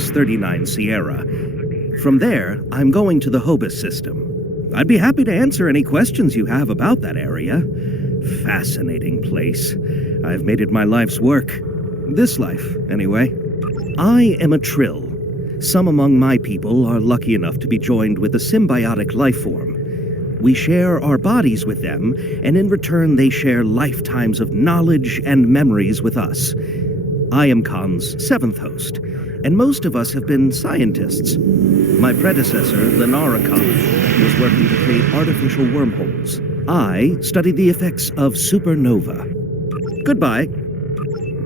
U.S.S. 39 Sierra. From there, I'm going to the U.S.S. system. I'd be happy to answer any questions you have about that area. Fascinating place. I've made it my life's work. This life, anyway. I am a Trill. Some among my people are lucky enough to be joined with a symbiotic life form. We share our bodies with them, and in return they share lifetimes of knowledge and memories with us. I am Khan's 7th host, and most of us have been scientists. My predecessor, Lenara Khan, was working to create artificial wormholes. I studied the effects of supernova. Goodbye.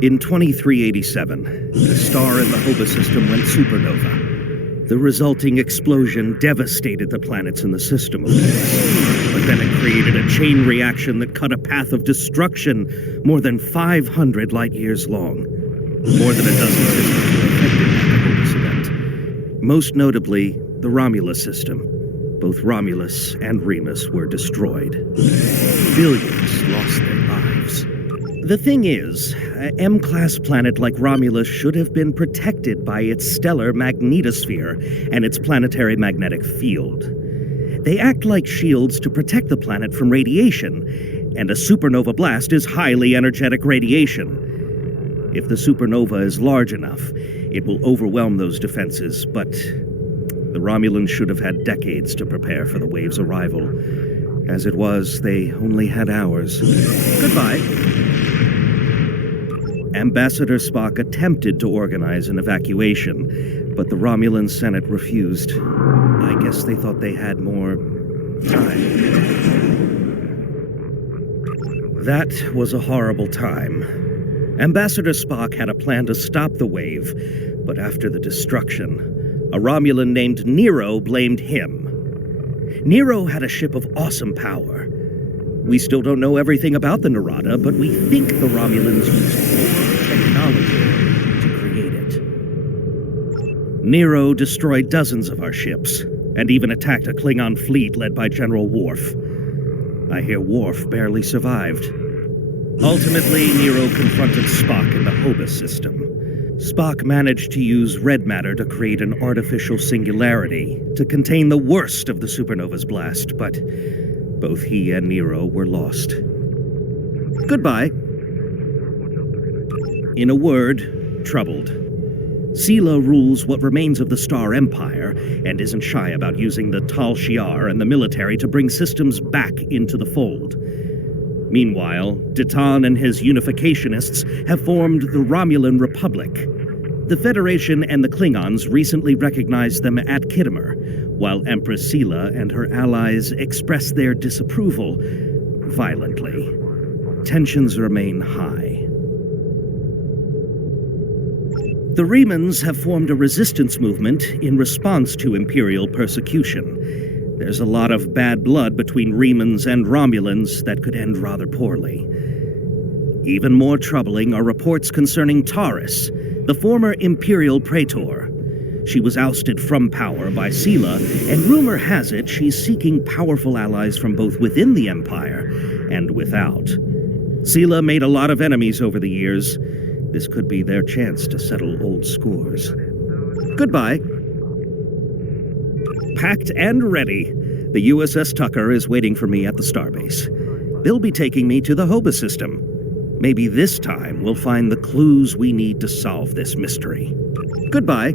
In 2387, the star in the U.S.S. system went supernova. The resulting explosion devastated the planets in the system, but then it created a chain reaction that cut a path of destruction more than 500 light-years long. More than a dozen systems were affected by the U.S. event. Most notably, the Romulus system. Both Romulus and Remus were destroyed. Billions lost their lives. The thing is, an M-class planet like Romulus should have been protected by its stellar magnetosphere and its planetary magnetic field. They act like shields to protect the planet from radiation, and a supernova blast is highly energetic radiation. If the supernova is large enough, it will overwhelm those defenses, but the Romulans should have had decades to prepare for the wave's arrival. As it was, they only had hours. Goodbye. Ambassador Spock attempted to organize an evacuation, but the Romulan Senate refused. I guess they thought they had more time. That was a horrible time. Ambassador Spock had a plan to stop the wave, but after the destruction, a Romulan named Nero blamed him. Nero had a ship of awesome power. We still don't know everything about the Narada, but we think the Romulans used more technology to create it. Nero destroyed dozens of our ships, and even attacked a Klingon fleet led by General Worf. I hear Worf barely survived. Ultimately, Nero confronted Spock in the U.S.S. system. Spock managed to use red matter to create an artificial singularity to contain the worst of the supernova's blast, but both he and Nero were lost. Goodbye. In a word, troubled. Sela rules what remains of the Star Empire and isn't shy about using the Tal Shiar and the military to bring systems back into the fold. Meanwhile, Ditan and his unificationists have formed the Romulan Republic. The Federation and the Klingons recently recognized them at Khitomer, while Empress Sela and her allies express their disapproval violently. Tensions remain high. The Remans have formed a resistance movement in response to Imperial persecution. There's a lot of bad blood between Remans and Romulans that could end rather poorly. Even more troubling are reports concerning Taurus, the former Imperial Praetor. She was ousted from power by Sela, and rumor has it she's seeking powerful allies from both within the Empire and without. Sela made a lot of enemies over the years. This could be their chance to settle old scores. Goodbye. Packed and ready. The U.S.S. Tucker is waiting for me at the starbase. They'll be taking me to the U.S.S. system. Maybe this time we'll find the clues we need to solve this mystery. Goodbye.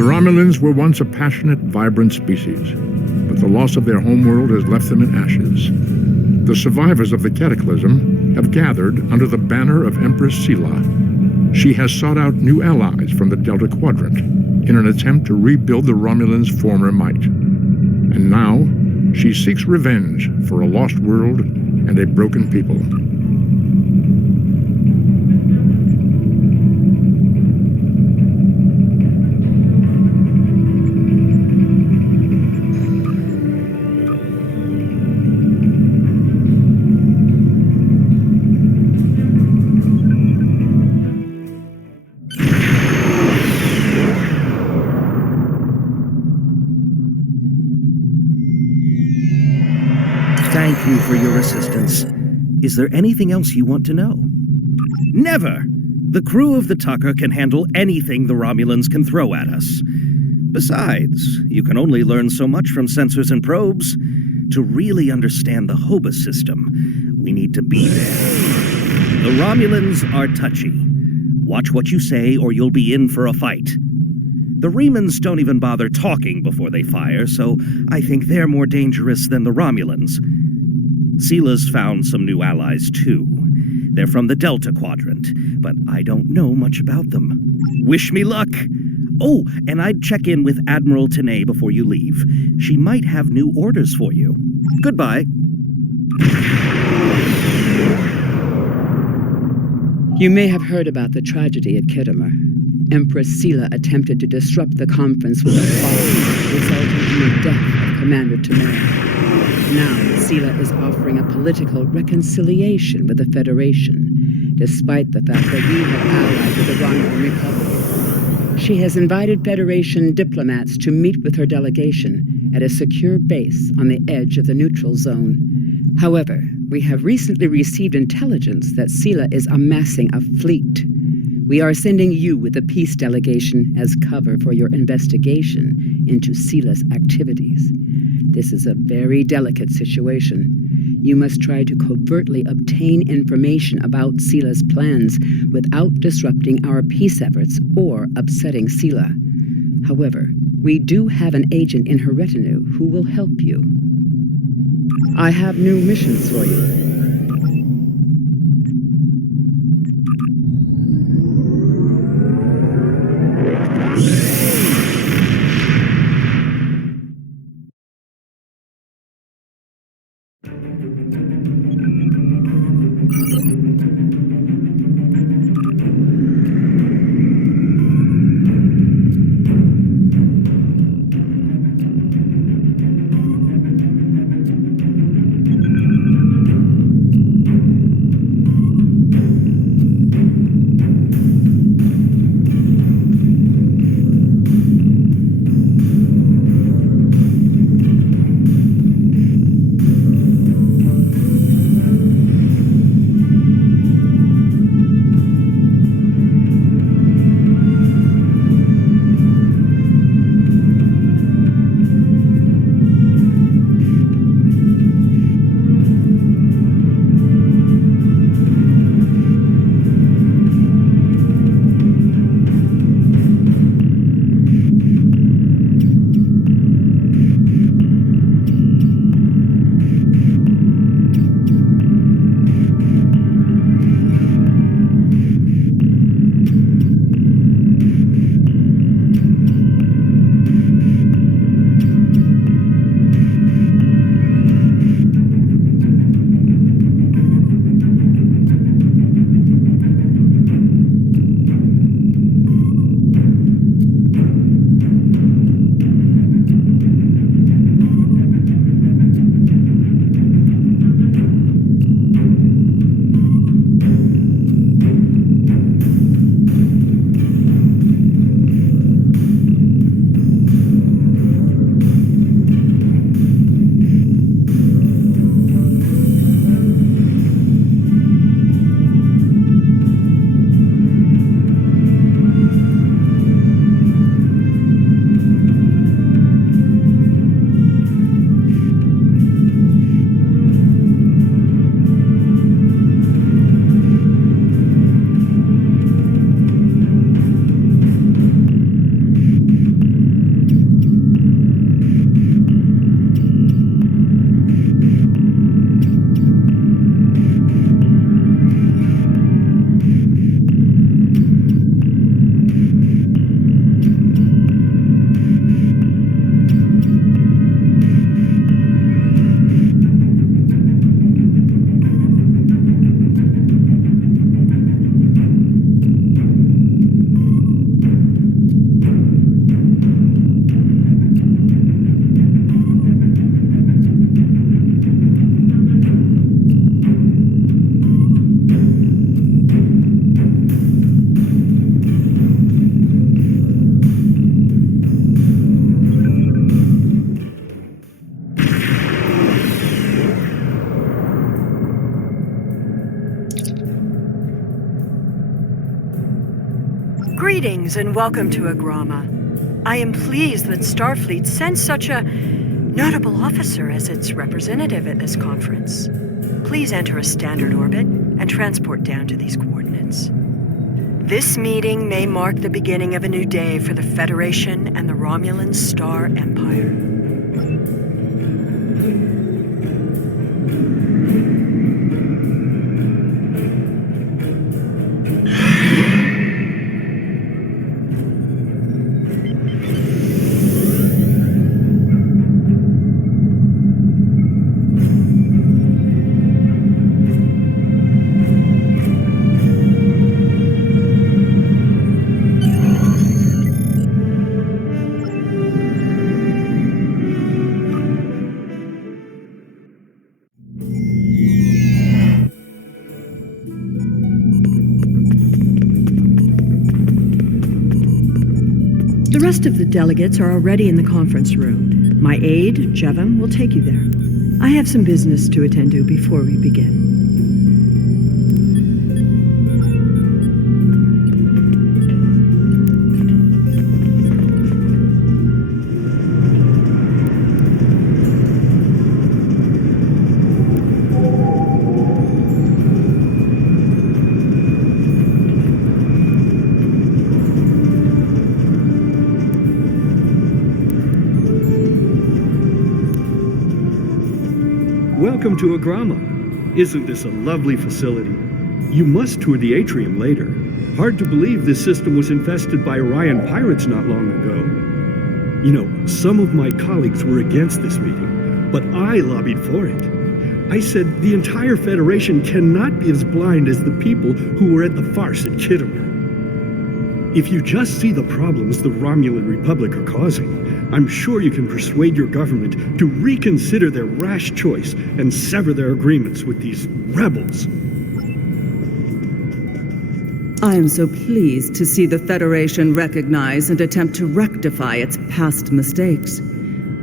The Romulans were once a passionate, vibrant species, but the loss of their homeworld has left them in ashes. The survivors of the cataclysm have gathered under the banner of Empress Sela. She has sought out new allies from the Delta Quadrant in an attempt to rebuild the Romulans' former might. And now, she seeks revenge for a lost world and a broken people. Thank you for your assistance. Is there anything else you want to know? Never! The crew of the Tucker can handle anything the Romulans can throw at us. Besides, you can only learn so much from sensors and probes. To really understand the U.S.S system, we need to be there. The Romulans are touchy. Watch what you say or you'll be in for a fight. The Remans don't even bother talking before they fire, so I think they're more dangerous than the Romulans. Sela's found some new allies, too. They're from the Delta Quadrant, but I don't know much about them. Wish me luck! Oh, and I'd check in with Admiral Tenay before you leave. She might have new orders for you. Goodbye. You may have heard about the tragedy at Khitomer. Empress Sela attempted to disrupt the conference with a bomb, resulting in the death of Commander Tenay. Now, Sela is offering a political reconciliation with the Federation, despite the fact that we have allied with the Romulan Republic. She has invited Federation diplomats to meet with her delegation at a secure base on the edge of the neutral zone. However, we have recently received intelligence that Sela is amassing a fleet. We are sending you with the peace delegation as cover for your investigation into Sela's activities. This is a very delicate situation. You must try to covertly obtain information about Sela's plans without disrupting our peace efforts or upsetting Sela. However, we do have an agent in her retinue who will help you. I have new missions for you. Greetings and welcome to Agrama. I am pleased that Starfleet sends such a notable officer as its representative at this conference. Please enter a standard orbit and transport down to these coordinates. This meeting may mark the beginning of a new day for the Federation and the Romulan Star Empire. The rest of the delegates are already in the conference room. My aide, Jevon, will take you there. I have some business to attend to before we begin. Welcome to Agrama. Isn't this a lovely facility? You must tour the atrium later. Hard to believe this system was infested by Orion pirates not long ago. You know, some of my colleagues were against this meeting, but I lobbied for it. I said the entire Federation cannot be as blind as the people who were at the farce at Khitomer. If you just see the problems the Romulan Republic are causing, I'm sure you can persuade your government to reconsider their rash choice and sever their agreements with these rebels. I am so pleased to see the Federation recognize and attempt to rectify its past mistakes.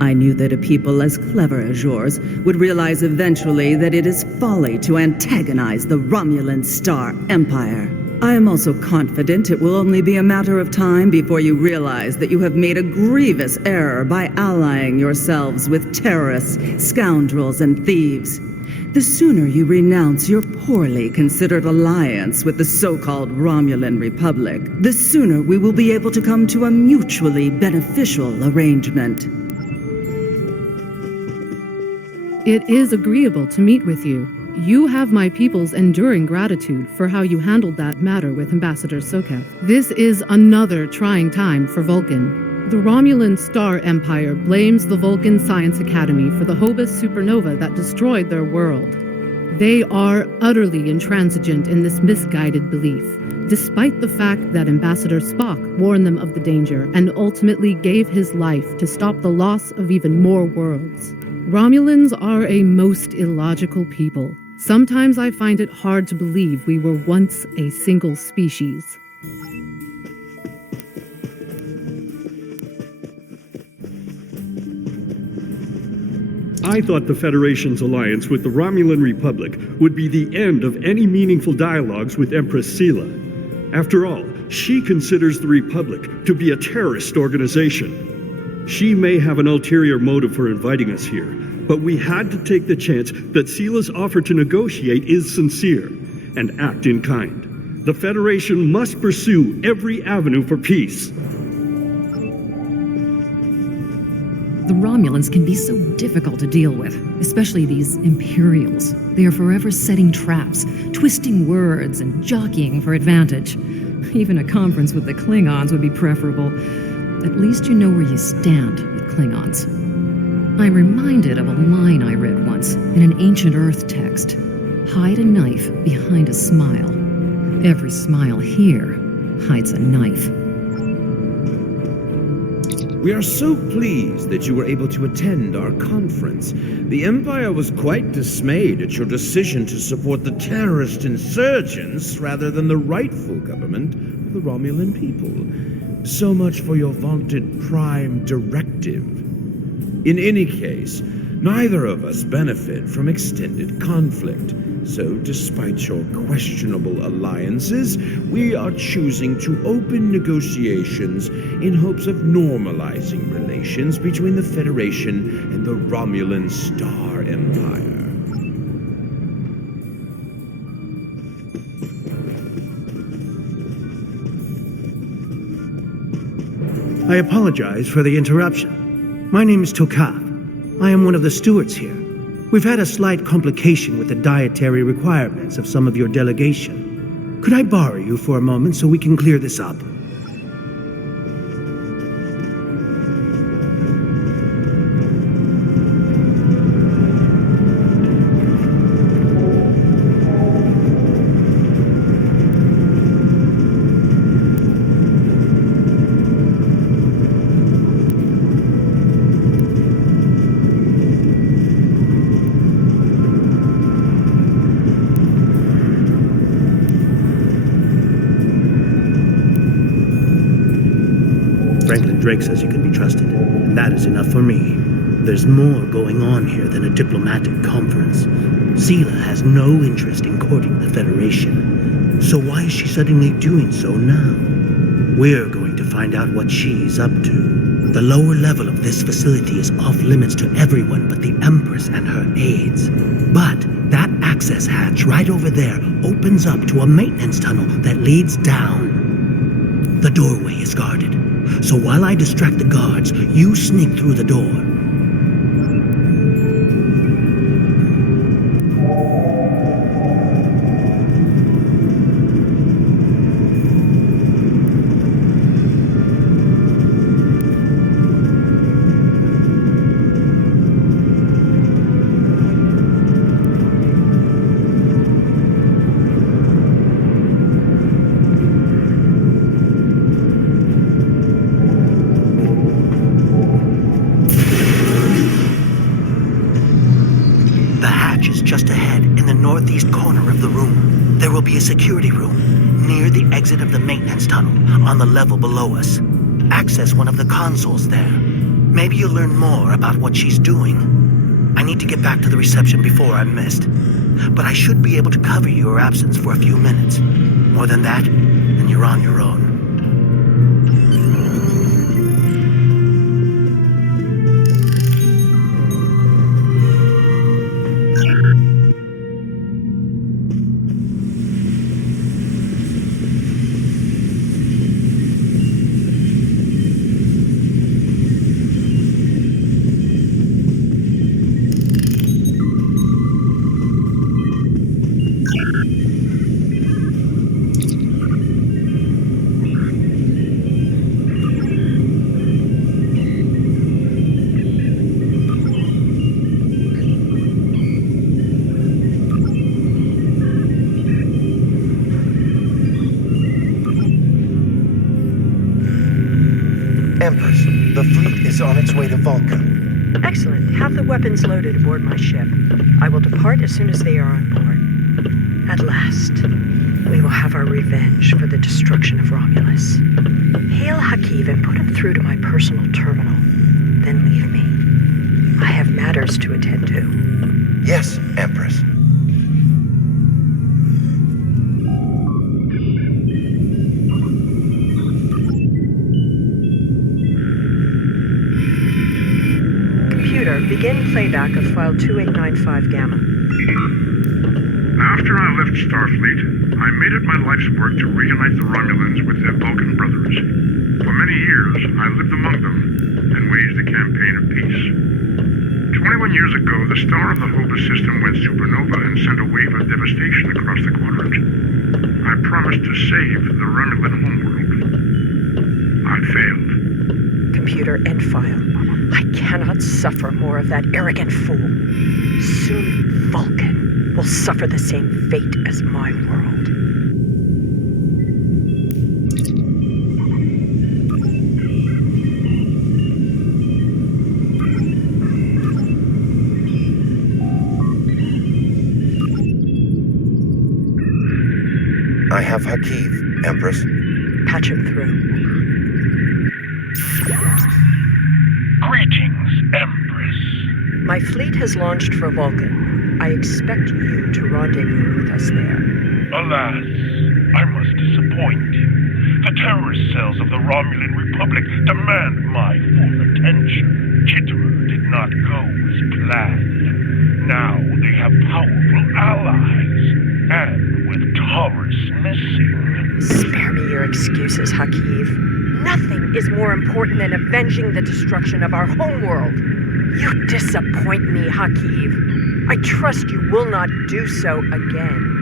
I knew that a people as clever as yours would realize eventually that it is folly to antagonize the Romulan Star Empire. I am also confident it will only be a matter of time before you realize that you have made a grievous error by allying yourselves with terrorists, scoundrels, and thieves. The sooner you renounce your poorly considered alliance with the so-called Romulan Republic, the sooner we will be able to come to a mutually beneficial arrangement. It is agreeable to meet with you. You have my people's enduring gratitude for how you handled that matter with Ambassador Sokev. This is another trying time for Vulcan. The Romulan Star Empire blames the Vulcan Science Academy for the U.S.S supernova that destroyed their world. They are utterly intransigent in this misguided belief, despite the fact that Ambassador Spock warned them of the danger and ultimately gave his life to stop the loss of even more worlds. Romulans are a most illogical people. Sometimes I find it hard to believe we were once a single species. I thought the Federation's alliance with the Romulan Republic would be the end of any meaningful dialogues with Empress Sela. After all, she considers the Republic to be a terrorist organization. She may have an ulterior motive for inviting us here, but we had to take the chance that Sela's offer to negotiate is sincere and act in kind. The Federation must pursue every avenue for peace. The Romulans can be so difficult to deal with, especially these Imperials. They are forever setting traps, twisting words, and jockeying for advantage. Even a conference with the Klingons would be preferable. At least you know where you stand with Klingons. I'm reminded of a line I read once in an ancient Earth text. Hide a knife behind a smile. Every smile here hides a knife. We are so pleased that you were able to attend our conference. The Empire was quite dismayed at your decision to support the terrorist insurgents rather than the rightful government of the Romulan people. So much for your vaunted Prime Directive. In any case, neither of us benefit from extended conflict, So, despite your questionable alliances, we are choosing to open negotiations in hopes of normalizing relations between the Federation and the Romulan Star Empire. I apologize for the interruption. My name is Tokav. I am one of the stewards here. We've had a slight complication with the dietary requirements of some of your delegation. Could I borrow you for a moment so we can clear this up? Drake says you can be trusted, and that is enough for me. There's more going on here than a diplomatic conference. Sela has no interest in courting the Federation. So why is she suddenly doing so now? We're going to find out what she's up to. The lower level of this facility is off limits to everyone but the Empress and her aides. But that access hatch right over there opens up to a maintenance tunnel that leads down. The doorway is guarded. So while I distract the guards, you sneak through the door. Security room near the exit of the maintenance tunnel on the level below us. Access one of the consoles there. Maybe you'll learn more about what she's doing. I need to get back to the reception before I'm missed. But I should be able to cover your absence for a few minutes. More than that, then you're on your own. Empress, the fleet is on its way to Vulcan. Excellent. Have the weapons loaded aboard my ship. I will depart as soon as they are on board. At last, we will have our revenge for the destruction of Romulus. Hail Hakiv and put him through to my personal terminal. Then leave me. I have matters to attend to. Yes, Empress. Begin playback of file 2895 Gamma. After I left Starfleet, I made it my life's work to reunite the Romulans with their Vulcan brothers. For many years, I lived among them and waged a campaign of peace. 21 years ago, the star of the U.S.S system went supernova and sent a wave of devastation across the quadrant. I promised to save the Romulan homeworld. I failed. Computer end file. I cannot suffer more of that arrogant fool. Soon Vulcan will suffer the same fate as my world. I have Hakiv, Empress. Patch him through. Greetings, Empress. My fleet has launched for Vulcan. I expect you to rendezvous with us there. Alas, I must disappoint you. The terrorist cells of the Romulan Republic demand my full attention. Kitterer did not go as planned. Now they have powerful allies, and with Taurus missing... Spare me your excuses, Hakiv. Nothing is more important than avenging the destruction of our homeworld. You disappoint me, Hakiv. I trust you will not do so again.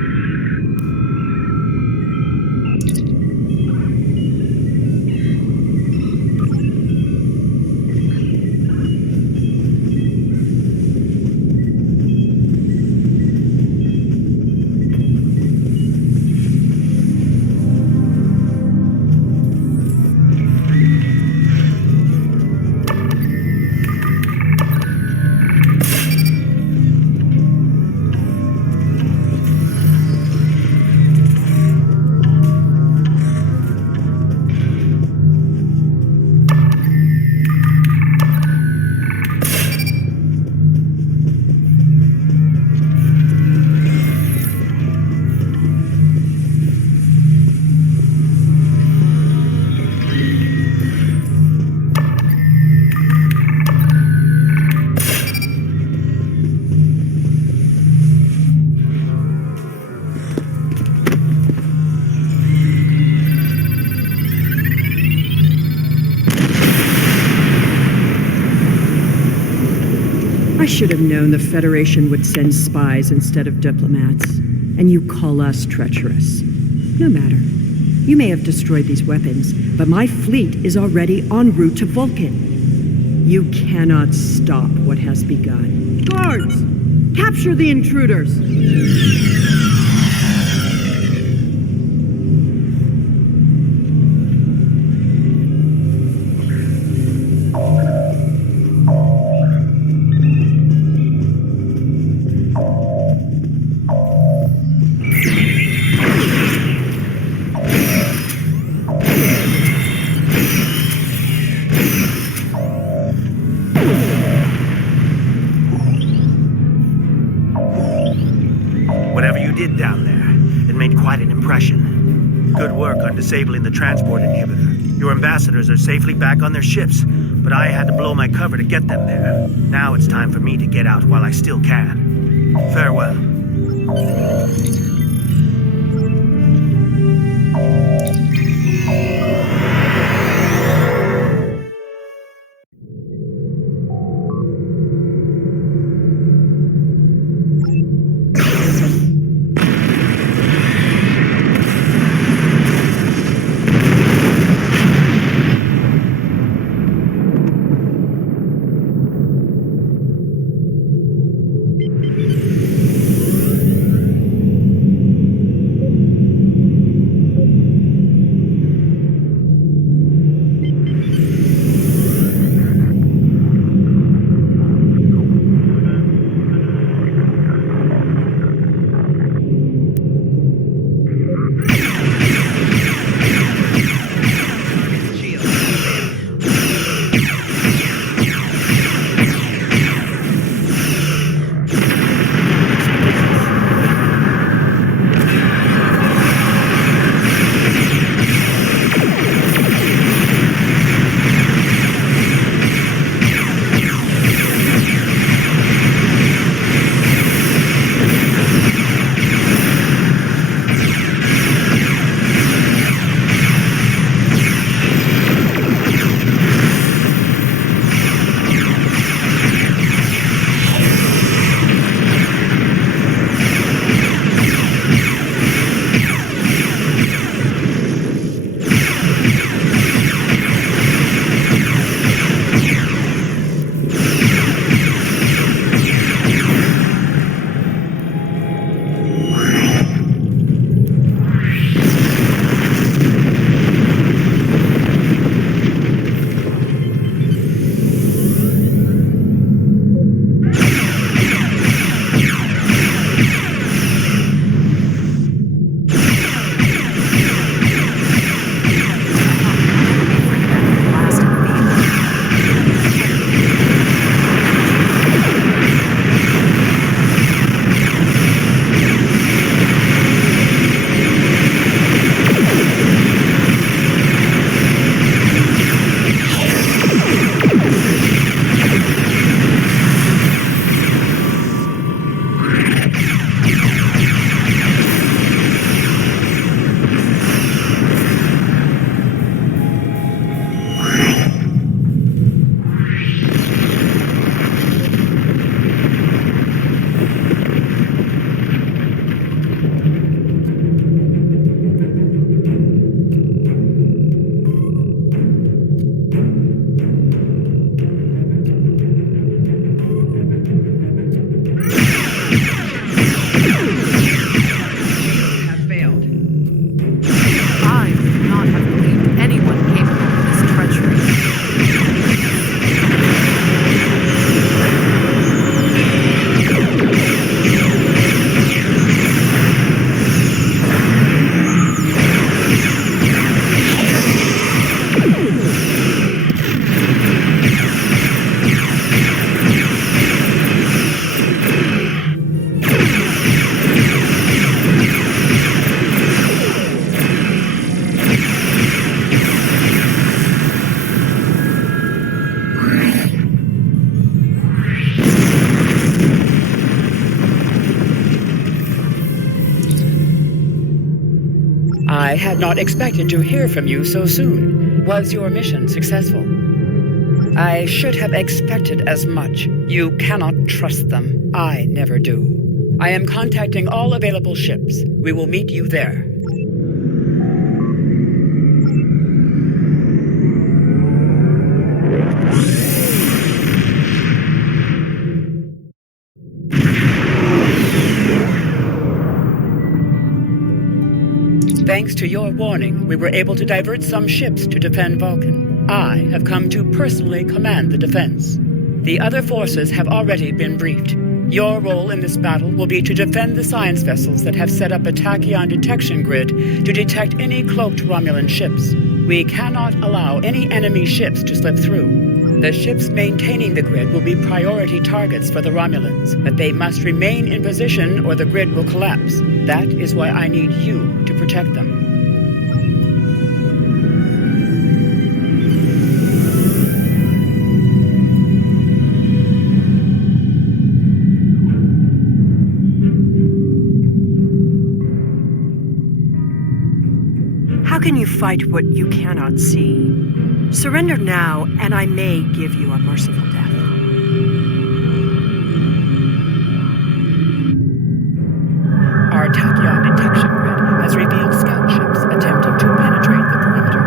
I should have known the Federation would send spies instead of diplomats. And you call us treacherous. No matter. You may have destroyed these weapons, but my fleet is already en route to Vulcan. You cannot stop what has begun. Guards! Capture the intruders! Disabling the transport inhibitor. Your ambassadors are safely back on their ships, but I had to blow my cover to get them there. Now it's time for me to get out while I still can. Farewell. I had not expected to hear from you so soon. Was your mission successful? I should have expected as much. You cannot trust them. I never do. I am contacting all available ships. We will meet you there. Thanks to your warning, we were able to divert some ships to defend Vulcan. I have come to personally command the defense. The other forces have already been briefed. Your role in this battle will be to defend the science vessels that have set up a tachyon detection grid to detect any cloaked Romulan ships. We cannot allow any enemy ships to slip through. The ships maintaining the grid will be priority targets for the Romulans, but they must remain in position or the grid will collapse. That is why I need you to protect them. How can you fight what you cannot see? Surrender now, and I may give you a merciful death. Our tachyon detection grid has revealed scout ships attempting to penetrate the perimeter.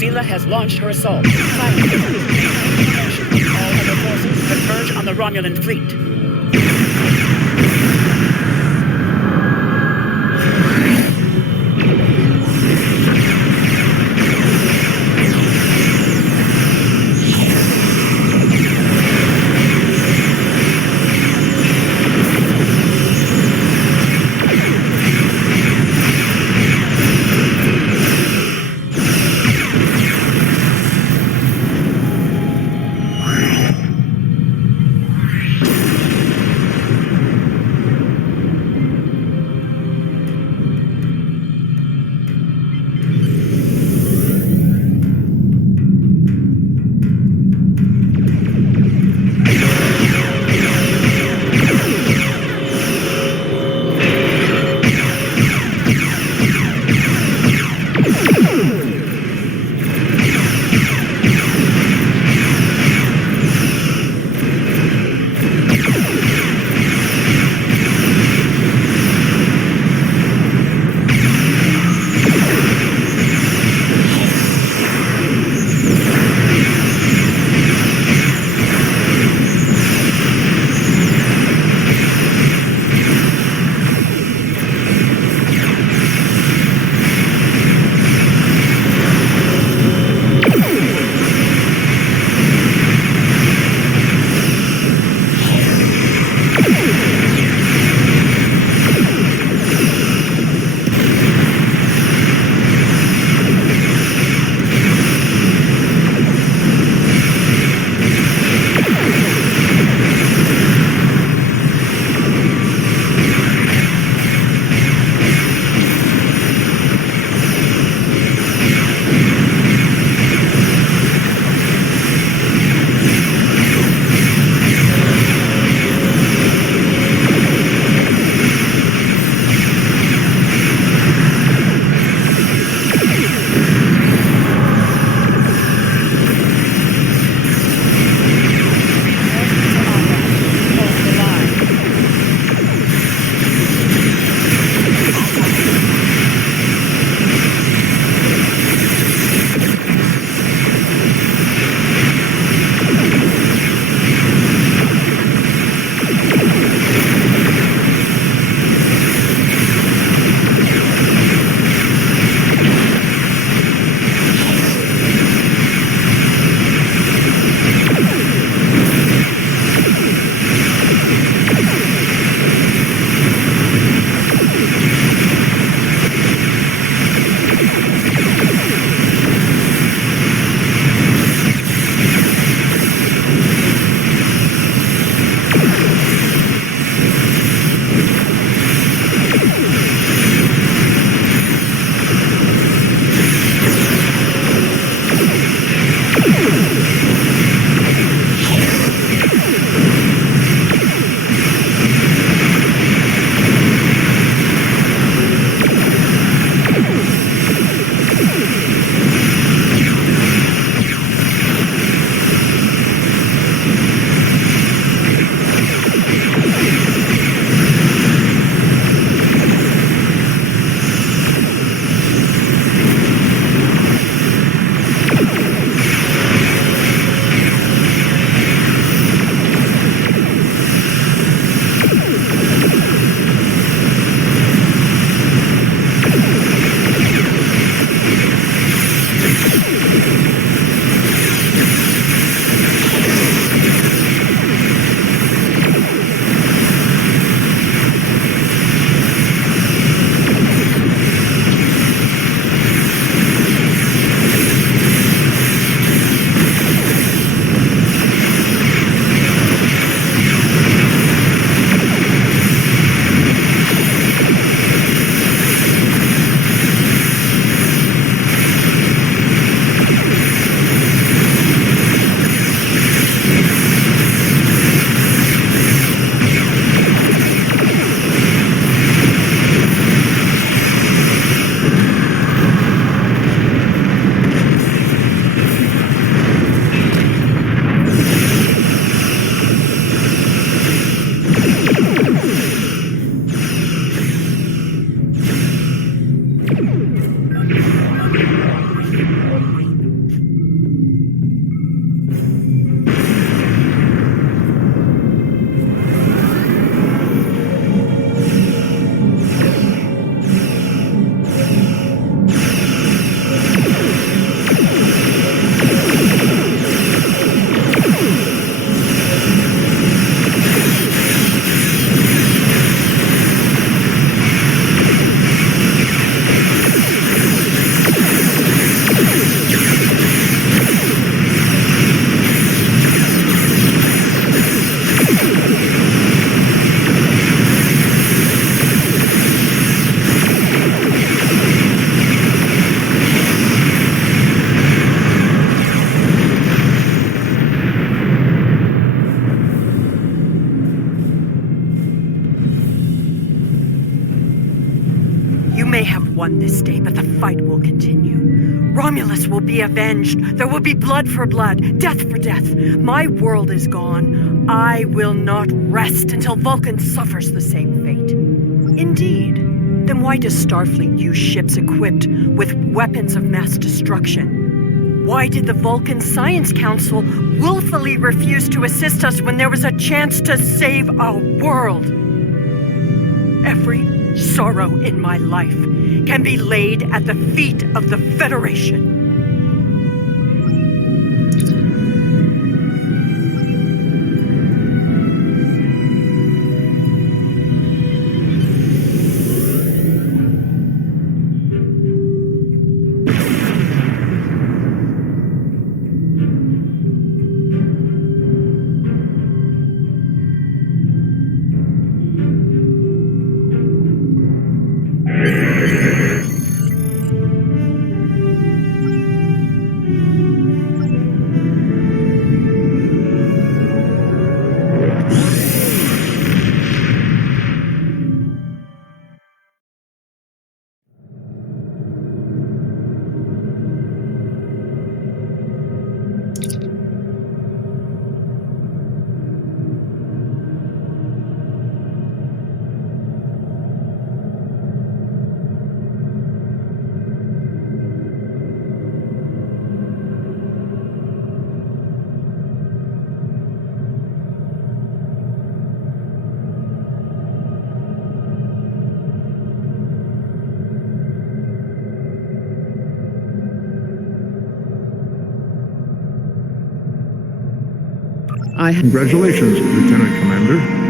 Sela has launched her assault. Silence. All other forces converge on the Romulan fleet. won this day, but the fight will continue. Romulus will be avenged. There will be blood for blood, death for death. My world is gone. I will not rest until Vulcan suffers the same fate. Indeed. Then why does Starfleet use ships equipped with weapons of mass destruction? Why did the Vulcan Science Council willfully refuse to assist us when there was a chance to save our world? Every sorrow in my life can be laid at the feet of the Federation. Congratulations, Lieutenant Commander.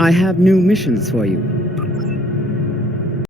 I have new missions for you.